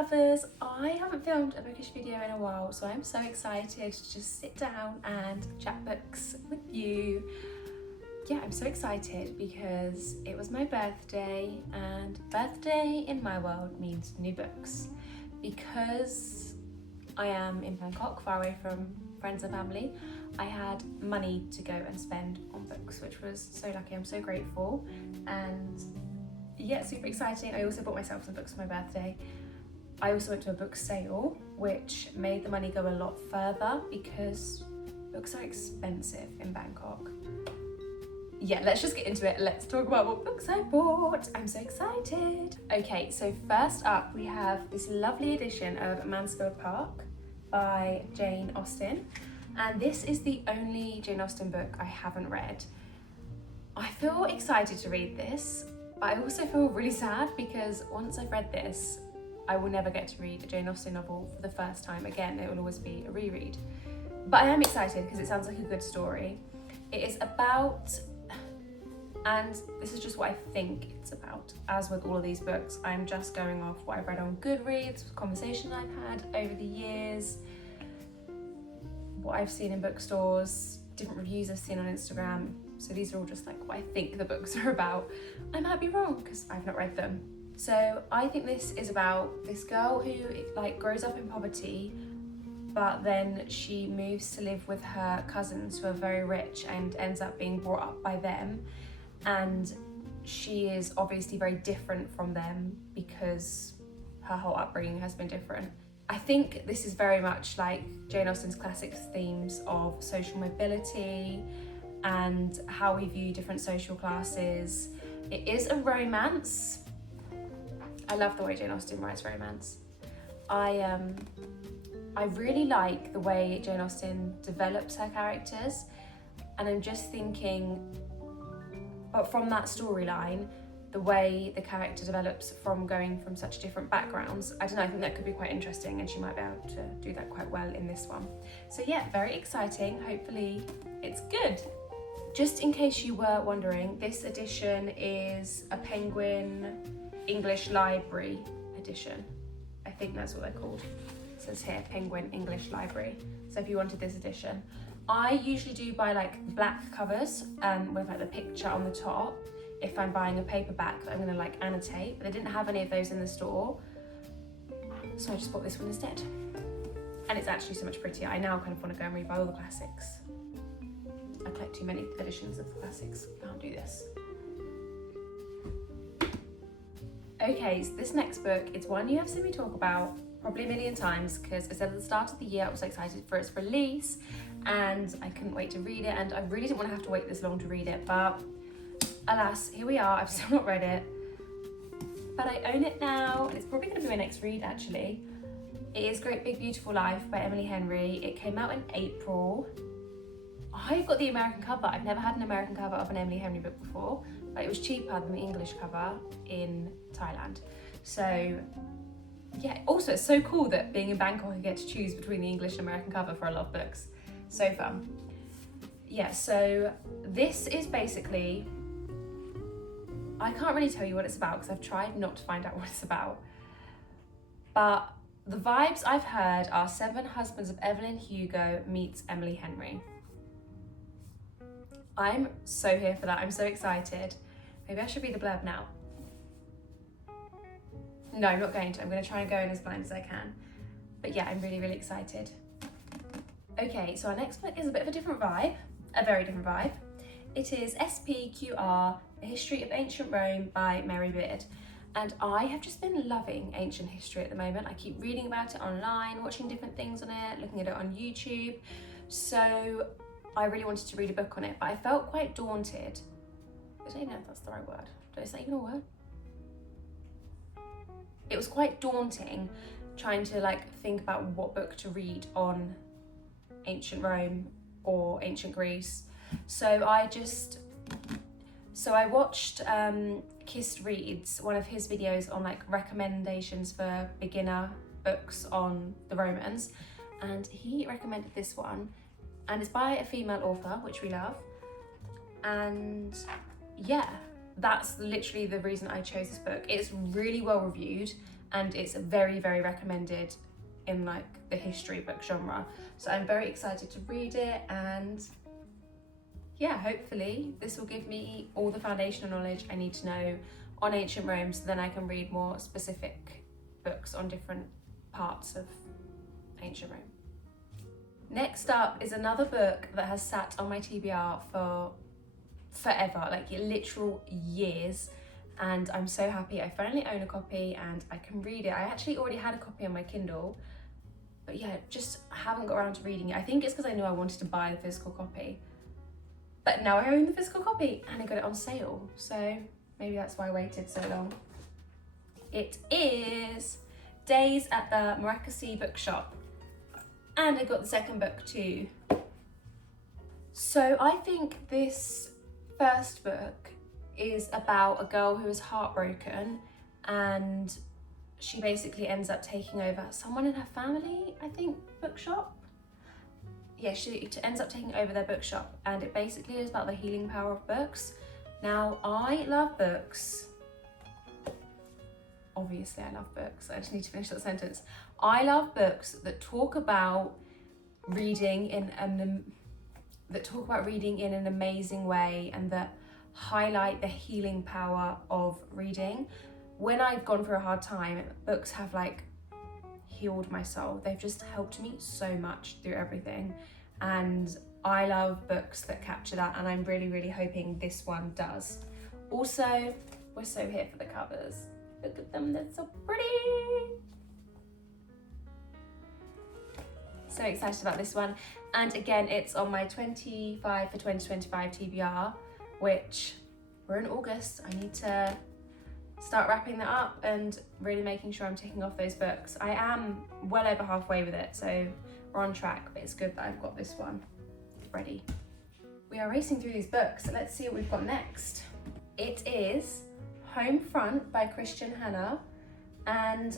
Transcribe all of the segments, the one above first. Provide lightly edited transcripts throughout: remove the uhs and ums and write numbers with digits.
lovers, I haven't filmed a bookish video in a while, so I'm so excited to just sit down and chat books with you. Yeah, I'm so excited because it was my birthday, and birthday in my world means new books. Because I am in Bangkok, far away from friends and family, I had money to go and spend on books, which was so lucky. I'm so grateful, and yeah, super exciting. I also bought myself some books for my birthday. I also went to a book sale, which made the money go a lot further because books are expensive in Bangkok. Yeah, let's just get into it. Let's talk about what books I bought. I'm so excited. Okay, so first up we have this lovely edition of Mansfield Park by Jane Austen. And this is the only Jane Austen book I haven't read. I feel excited to read this, but I also feel really sad because once I've read this, I will never get to read a Jane Austen novel for the first time again. It will always be a reread. But I am excited because it sounds like a good story. It is about, and this is just what I think it's about. As with all of these books, I'm just going off what I've read on Goodreads, conversations I've had over the years, what I've seen in bookstores, different reviews I've seen on Instagram. So these are all just like what I think the books are about. I might be wrong because I've not read them. So I think this is about this girl who like grows up in poverty, but then she moves to live with her cousins who are very rich and ends up being brought up by them. And she is obviously very different from them because her whole upbringing has been different. I think this is very much like Jane Austen's classic themes of social mobility and how we view different social classes. It is a romance. I love the way Jane Austen writes romance. I really like the way Jane Austen develops her characters, and I'm just thinking, but from that storyline, the way the character develops from going from such different backgrounds, I don't know, I think that could be quite interesting, and she might be able to do that quite well in this one. So yeah, very exciting. Hopefully it's good. Just in case you were wondering, this edition is a Penguin English Library edition. I think that's what they're called. It says here, Penguin English Library. So if you wanted this edition. I usually do buy like black covers with like the picture on the top if I'm buying a paperback that I'm gonna like annotate, but they didn't have any of those in the store. So I just bought this one instead. And it's actually so much prettier. I now kind of want to go and read all the classics. I collect too many editions of the classics. Can't do this. Okay, so this next book, it's one you have seen me talk about probably a million times because I said at the start of the year I was excited for its release and I couldn't wait to read it, and I really didn't want to have to wait this long to read it, but alas, here we are. I've still not read it, but I own it now and it's probably going to be my next read actually. It is Great Big Beautiful Life by Emily Henry. It came out in April. I got the American cover. I've never had an American cover of an Emily Henry book before, but it was cheaper than the English cover in Thailand. So yeah, also it's so cool that being in Bangkok I get to choose between the English and American cover for a lot of books. So fun. Yeah, so this is basically, I can't really tell you what it's about because I've tried not to find out what it's about, but the vibes I've heard are Seven Husbands of Evelyn Hugo meets Emily Henry. I'm so here for that. I'm so excited. Maybe I should read the blurb now. No, I'm not going to. I'm going to try and go in as blind as I can. But yeah, I'm really, really excited. Okay, so our next book is a bit of a different vibe, a very different vibe. It is SPQR, A History of Ancient Rome by Mary Beard. And I have just been loving ancient history at the moment. I keep reading about it online, watching different things on it, looking at it on YouTube. So I really wanted to read a book on it, but I felt quite daunted. I don't even know if that's the right word. Is that even a word? It was quite daunting trying to like think about what book to read on ancient Rome or ancient Greece. So I watched Kissed Reads, one of his videos on like recommendations for beginner books on the Romans, and he recommended this one, and it's by a female author, which we love. And yeah, that's literally the reason I chose this book. It's really well reviewed, and it's very, very recommended in like the history book genre. So I'm very excited to read it, and yeah, hopefully this will give me all the foundational knowledge I need to know on ancient Rome, so then I can read more specific books on different parts of ancient Rome. Next up is another book that has sat on my TBR for forever, like literal years, and I'm so happy I finally own a copy and I can read it. I actually already had a copy on my Kindle, but yeah, just haven't got around to reading it. I think it's because I knew I wanted to buy the physical copy, but now I own the physical copy and I got it on sale, so maybe that's why I waited so long. It is Days at the Maracasi Bookshop, and I got the second book too. So I think this first book is about a girl who is heartbroken, and she basically ends up taking over someone in her family, I think, bookshop. Yeah, she ends up taking over their bookshop, and it basically is about the healing power of books. Now, I love books. Obviously, I love books. I just need to finish that sentence. I love books that talk about reading in an amazing way, and that highlight the healing power of reading. When I've gone through a hard time, books have like healed my soul. They've just helped me so much through everything, and I love books that capture that, and I'm really, really hoping this one does. Also, we're so here for the covers. Look at them, they're so pretty. So excited about this one. And again, it's on my 25 for 2025 TBR, which we're in August. I need to start wrapping that up and really making sure I'm ticking off those books. I am well over halfway with it, so we're on track, but it's good that I've got this one ready. We are racing through these books, so let's see what we've got next. It is Home Front by Christian Hannah, and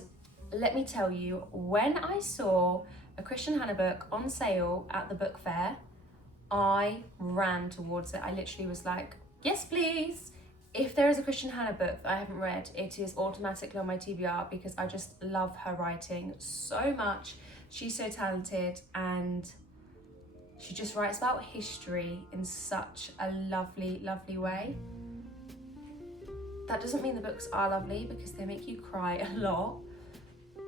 let me tell you, when I saw a Christian Hannah book on sale at the book fair, I ran towards it. I literally was like, yes please. If there is a Christian Hannah book that I haven't read, it is automatically on my TBR, because I just love her writing so much. She's so talented, and she just writes about history in such a lovely, lovely way. That doesn't mean the books are lovely, because they make you cry a lot,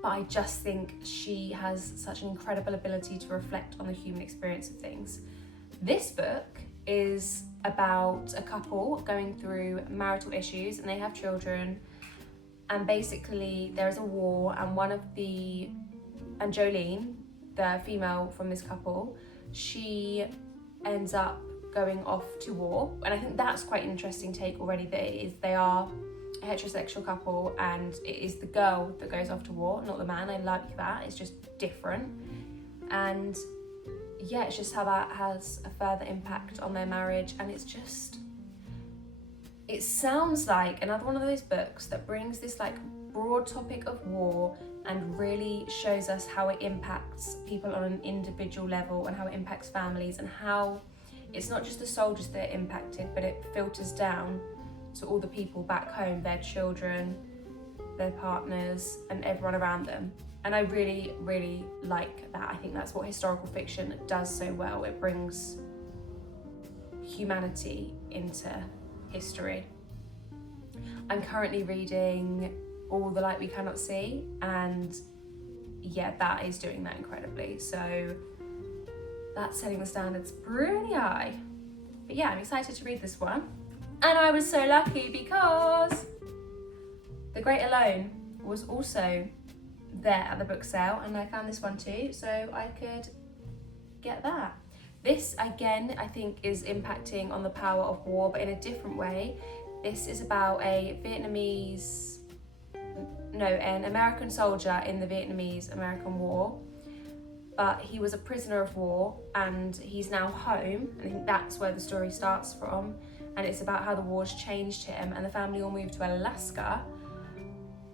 but I just think she has such an incredible ability to reflect on the human experience of things. This book is about a couple going through marital issues, and they have children, and basically there is a war, and Jolene, the female from this couple, she ends up going off to war, and I think that's quite an interesting take already, that they are a heterosexual couple and it is the girl that goes off to war, not the man. I like that, it's just different, and yeah, it's just how that has a further impact on their marriage. And it sounds like another one of those books that brings this like broad topic of war and really shows us how it impacts people on an individual level, and how it impacts families, and how it's not just the soldiers that are impacted, but it filters down to all the people back home, their children, their partners, and everyone around them. And I really, really like that. I think that's what historical fiction does so well. It brings humanity into history. I'm currently reading All the Light We Cannot See, and yeah, that is doing that incredibly. So that's setting the standards pretty high. But yeah, I'm excited to read this one. And I was so lucky because The Great Alone was also there at the book sale, and I found this one too, so I could get that. This again, I think, is impacting on the power of war, but in a different way. This is about an American soldier in the Vietnamese-American War, but he was a prisoner of war and he's now home, and I think that's where the story starts from, and it's about how the war's changed him, and the family all moved to Alaska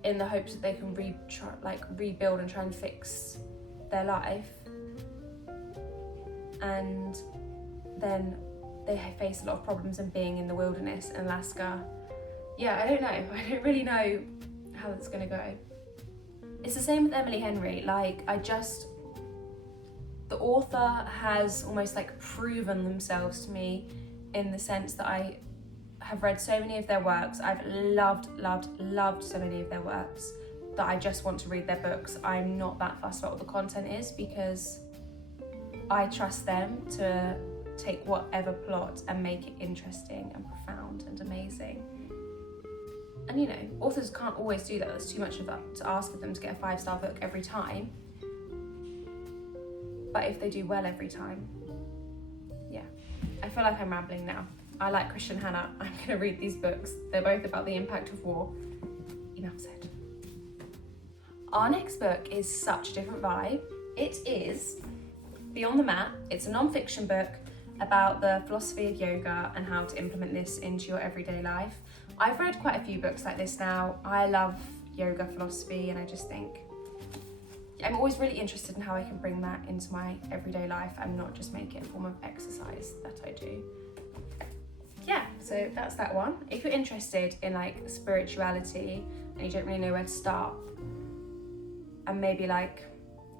in the hopes that they can rebuild and try and fix their life. And then they face a lot of problems in being in the wilderness in Alaska. Yeah, I don't know. I don't really know how it's going to go. It's the same with Emily Henry. Like, the author has almost like proven themselves to me, in the sense that I have read so many of their works. I've loved so many of their works that I just want to read their books. I'm not that fussed about what the content is, because I trust them to take whatever plot and make it interesting and profound and amazing. And you know, authors can't always do that. That's too much of that to ask of them to get a 5-star book every time. But if they do well every time, yeah. I feel like I'm rambling now. I like Christian Hannah. I'm gonna read these books. They're both about the impact of war. Enough said. Our next book is such a different vibe. It is Beyond the Mat. It's a non-fiction book about the philosophy of yoga and how to implement this into your everyday life. I've read quite a few books like this now. I love yoga philosophy, and I just think I'm always really interested in how I can bring that into my everyday life and not just make it a form of exercise that I do. Yeah, so that's that one. If you're interested in like spirituality and you don't really know where to start, and maybe like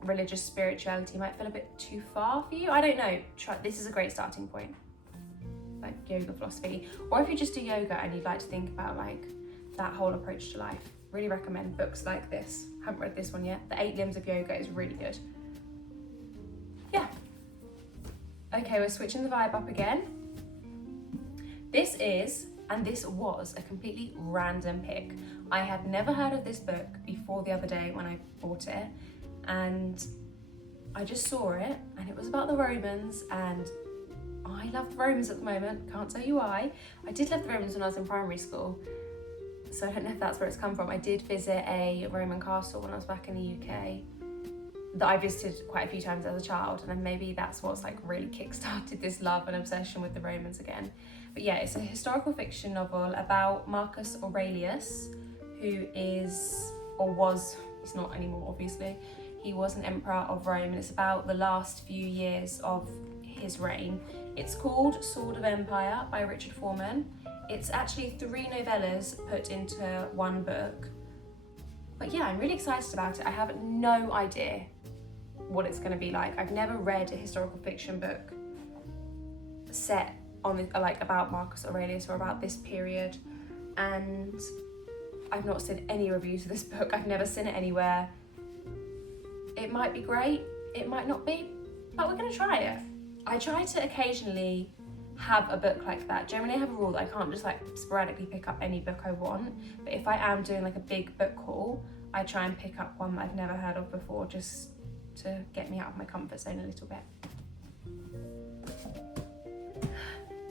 religious spirituality might feel a bit too far for you, I don't know, this is a great starting point, like yoga philosophy. Or if you just do yoga and you'd like to think about like that whole approach to life, really recommend books like this. Haven't read this one yet. The 8 Limbs of Yoga is really good. Yeah. Okay, we're switching the vibe up again. This was a completely random pick. I had never heard of this book before the other day when I bought it, and I just saw it, and it was about the Romans, and I love the Romans at the moment. Can't tell you why. I did love the Romans when I was in primary school, so I don't know if that's where it's come from. I did visit a Roman castle when I was back in the UK that I visited quite a few times as a child, and then maybe that's what's like really kick-started this love and obsession with the Romans again. But yeah, it's a historical fiction novel about Marcus Aurelius, who is, or was, he's not anymore obviously, he was an emperor of Rome, and it's about the last few years of his reign. It's called Sword of Empire by Richard Foreman. It's actually 3 novellas put into one book. But yeah, I'm really excited about it. I have no idea what it's going to be like. I've never read a historical fiction book set on like about Marcus Aurelius or about this period, and I've not seen any reviews of this book. I've never seen it anywhere. It might be great, it might not be, but we're going to try it. I try to occasionally have a book like that. Generally I have a rule that I can't just like sporadically pick up any book I want, but if I am doing like a big book haul, I try and pick up one that I've never heard of before, just to get me out of my comfort zone a little bit.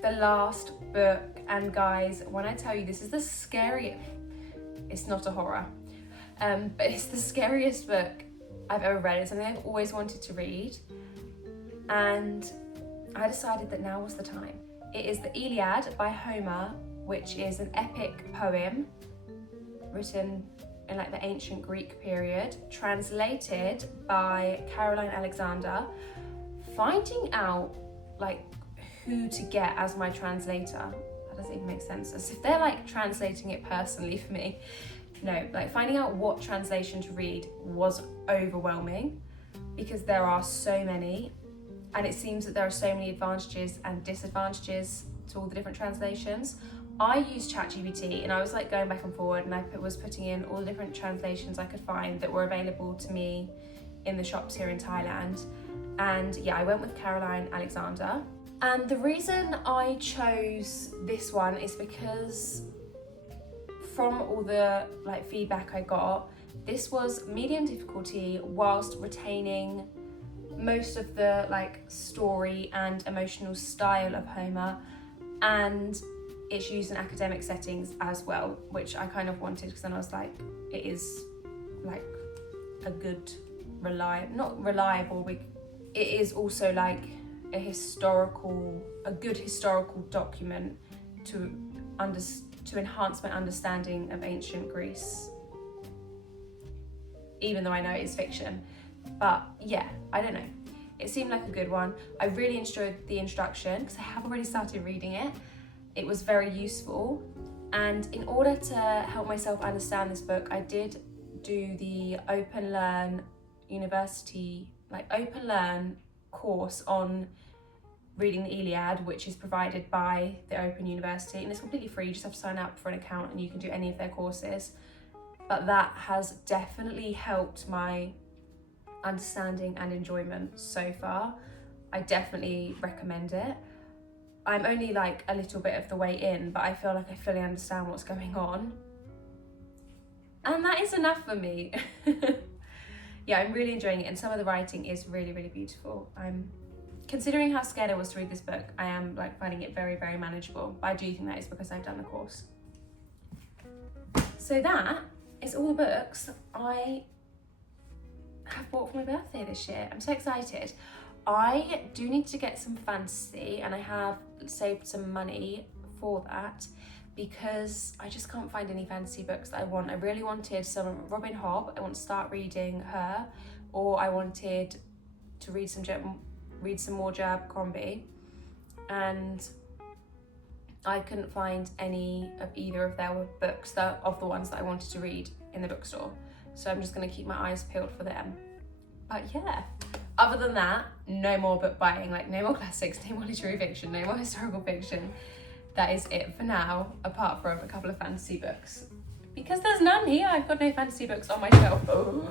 The last book, and guys, when I tell you this is the scariest, it's not a horror, but it's the scariest book I've ever read. It's something I've always wanted to read, and I decided that now was the time. It is the Iliad by Homer, which is an epic poem written in like the ancient Greek period, translated by Caroline Alexander. Finding out like who to get as my translator, that doesn't even make sense, as if they're like translating it personally for me. No, like finding out what translation to read was overwhelming, because there are so many, and it seems that there are so many advantages and disadvantages to all the different translations. I used ChatGPT, and I was like going back and forward, and I was putting in all the different translations I could find that were available to me in the shops here in Thailand. And yeah, I went with Caroline Alexander. And the reason I chose this one is because from all the like feedback I got, this was medium difficulty whilst retaining most of the like story and emotional style of Homer, and it's used in academic settings as well, which I kind of wanted, because then I was like, it is like a good, not reliable, it is also like a good historical document to enhance my understanding of ancient Greece, even though I know it's fiction. But yeah, I don't know. It seemed like a good one. I really enjoyed the introduction because I have already started reading it. It was very useful. And in order to help myself understand this book, I did do the Open Learn course on reading the Iliad, which is provided by the Open University, and it's completely free. You just have to sign up for an account and you can do any of their courses. But that has definitely helped my understanding and enjoyment so far. I definitely recommend it. I'm only like a little bit of the way in, but I feel like I fully understand what's going on. And that is enough for me. Yeah, I'm really enjoying it, and some of the writing is really, really beautiful. Considering how scared I was to read this book, I am like finding it very, very manageable. But I do think that is because I've done the course. So that is all the books I have bought for my birthday this year. I'm so excited. I do need to get some fantasy, and I have saved some money for that because I just can't find any fantasy books that I want. I really wanted some Robin Hobb. I want to start reading her, or I wanted to read some more J. Abercrombie, and I couldn't find any of either of their books of the ones that I wanted to read in the bookstore. So I'm just going to keep my eyes peeled for them. But yeah, other than that, no more book buying, like no more classics, no more literary fiction, no more historical fiction. That is it for now, apart from a couple of fantasy books. Because there's none here, I've got no fantasy books on my shelf. Oh.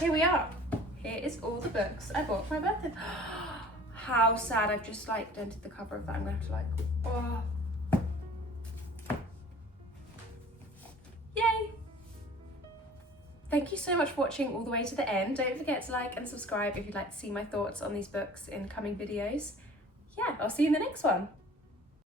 Here we are. Here is all the books I bought for my birthday. How sad, I've just like dented the cover of that. I'm gonna have to like, oh. Yay! Thank you so much for watching all the way to the end. Don't forget to like and subscribe if you'd like to see my thoughts on these books in coming videos. Yeah, I'll see you in the next one.